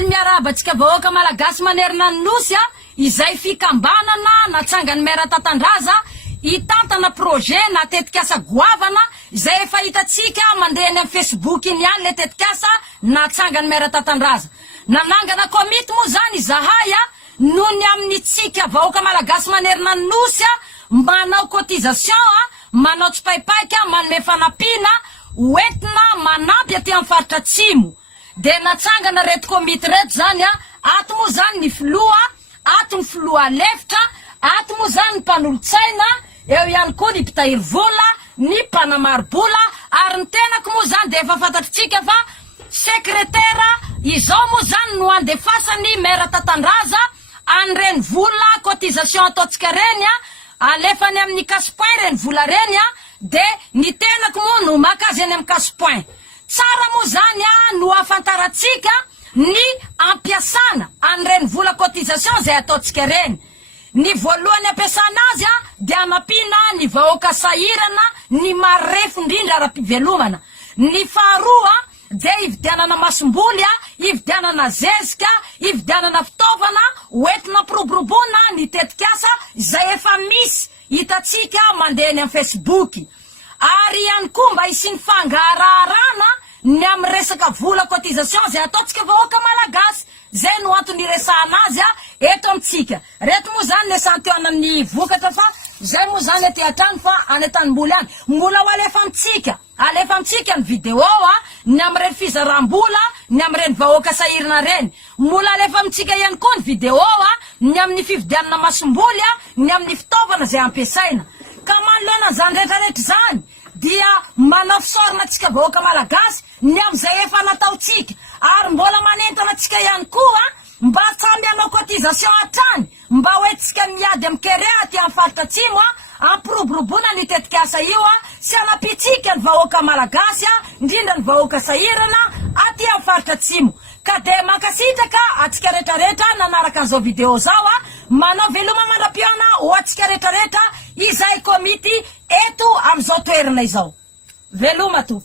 faly miarabatsika vahoaka malagasy manerina ny nosy izay fikambanana natsangany maire Tatandraza hitantana projet na tetikasa goavana izay efa hitatsika mandeha eny amin'ny Facebook iny ihany le tetikasa natsangany maire Tatandraza. Nanangana komity moa zany zahay noho ny amin'ny tsika vahoaka malagasy manerina ny nosy manao cotisation manao tsipaipaika manome fanampiana hoentina manampy aty amin'ny faritra atsimo. De natsangana reto komity reto zany ato moa zany ny filoha, ato ny filoha lefitra, ato moa zany ny mpanolotsaina, eo ihany koa ny mpitahiry vola, ny mpanamaribola, ary ny tenako moa zany de efa fantatritsika fa sekretera izao moa zany no andefasany maire Tatandraza an'ireny vola cotisation ataotsika reny alefany amin'ny casse-point reny vola reny de ny tenako moa no makazy eny amin'ny casse-point. Tsara moa zany no afantaratsika ny ampiasana an'ireny vola cotisation zay ataotsika reny. Ny voalohany ampiasana azy de anampiana ny vahoaka sahirana ny marefo indrindra ara-pivelomana. Ny faharoa de ividianana masom-boly ividianana zezika, ividianana fitaovana hoentina piroboroboana ny tetikasa zay efa misy hitatsika mandeha ny amin'ny Facebook. Ary ihany koa mba isiny fangararana ny amin'ny resaka vola cotisation zay ataotsika vahoaka malagasy. Zay no antony resahana azy eto amitsika. Reto moa zany le santionan'ny vokatra fa zay moa zany aty atrano fa any an-tanimboly any. Mbola ho alefa amitsika ny video ny amin'ireny fizaram-bola, ny amin'ireny vahoaka sahirana reny. Mbola alefa amitsika ihany koa ny video ny amin'ny fividianana masom-boly, ny amin'ny fitaovana zay ampiasaina. Ka manoloana zany rehetrarehetra zany dia manao fisaorana atsika vahoaka malagasy ny am'izay efa nataotsika. Ary mbola manentana atsika ihany koa mba samby hanao cotisation hatrany mba hoentsika miady amin'ny kere aty amin'ny faritra atsimo ampiroboroboana ny tetikasa io sy hanapitsika ny vahoaka malagasy indrindra ny vahoaka sahirana aty amin'ny faritra atsimo. Ka de mankasitraka atsika rehetrarehetra nanaraka an'izao video zao manao veloma mandra-piona ho atsika rehetrarehetra izay komity eto amin'izao toerana izao. Veloma to.